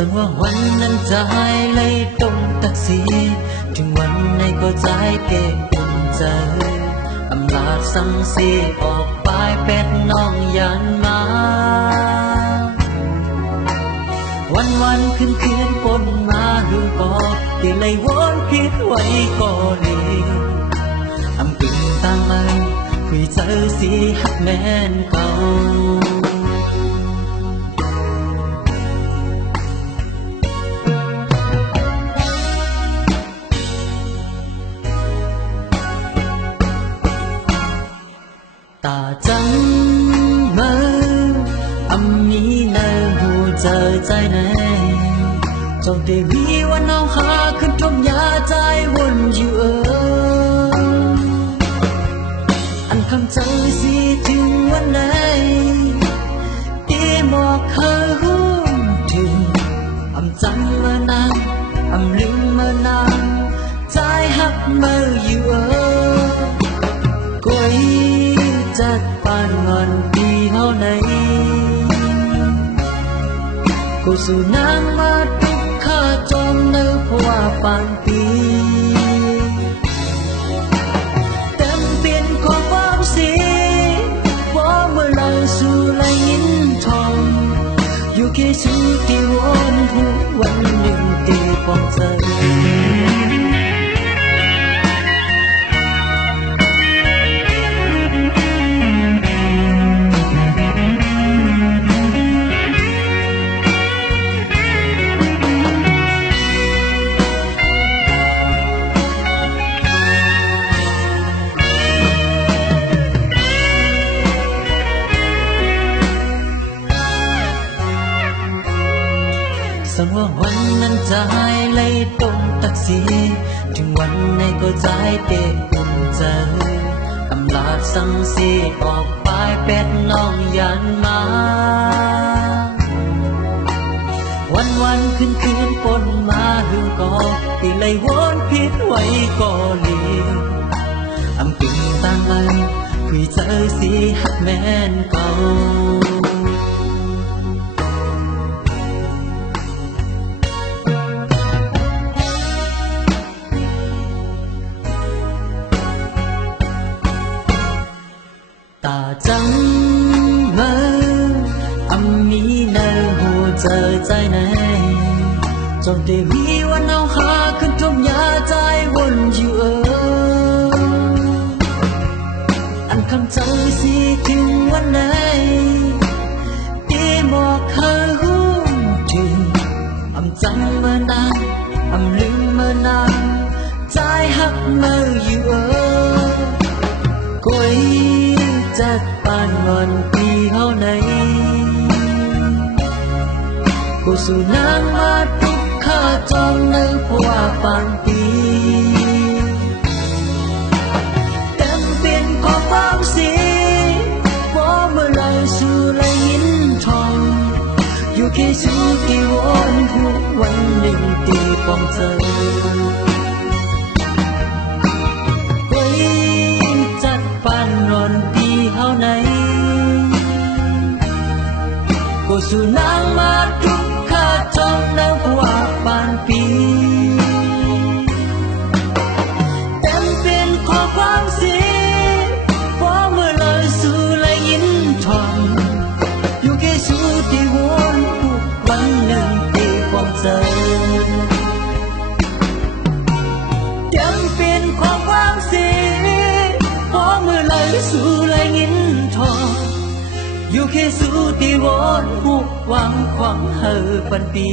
สันว่าวันนั้นจะหายเลยตรงตักสีถึงวันในก็ใจเก็บอุ่นใจอำลาดสังสีออกปลายเป็ดน้องยันมาวันขึ้นเขียนปนมาหือบอกที่เลยวนคิดไว้ก็ดีอำกิ่งตั้งมันคุยเจอสีหักแม่นเก่าตาจังมืออำมีเนอหูเจอใจไหนจงได้มีวันเอาหาขึ้นทมยาใจวนอยู่อันคำเจอสิถึงวันไหนที่บอกเคยรู้ถึงอำจังเมื่อนานอำลืมเมื่อนานใจหักเมื่ออยู่กวยจัดปานงอนปีเฮาไหนกูสู่นางมาทุกข้าจอมเนื้อเพราะว่าปานปีเต็มเปลี่ยนของความสีว่าเมื่อเราสู่ไหลยินทองอยู่แค่สู่ที่วนทุกวันหนึ่งตีปองใจสันว่าวันนั้นจะหายเลยตรงตักสีถึงวันในก็ใจเต็มอุ่นใจอำลาดสังสีออกปลายเป็ดน้องยันมาวันขึ้นเขียนปนมาหือก็ที่เลยวนคิดไว้ก็ลีอำกิ่งตั้งมันคุยเจอสีหักแม่นเก่าตาจังมืออำมีเนอหูเจอใจไหนจนได้มีวันเอาหาขึ้นทมยาใจวนอยู่อันคำเจอสิถึงวันไหนที่บอกเคยรู้ถึงอำจังเมื่อนานอำลืมเมื่อนานใจหักเมื่ออยู่กวยจัดปานงอนปีเฮาไหนกูสู่นางมาทุกข้าจอมเนื้อเพราะว่าปานปีเต็มเปลี่ยนของความสีว่าเมื่อไรสู่ไหลยินทองอยู่แค่สู่ที่วนทุกวันหนึ่งตีปองใจกูสู่นางมาทุกข้าจอมเนื้อเพราะว่าปานปีเต็มเปลี่ยนข้อความสีว่าเมื่อไรสู่ไหลยินทองอยู่แค่สู่ที่วนทุกวันหนึ่งตีความใจเต็มเปลี่ยนข้อความสีว่าเมื่อไรสู่ไหลยินทองอยู่แค่สู่ที่วนผูกหวังขวางเฮอปันปี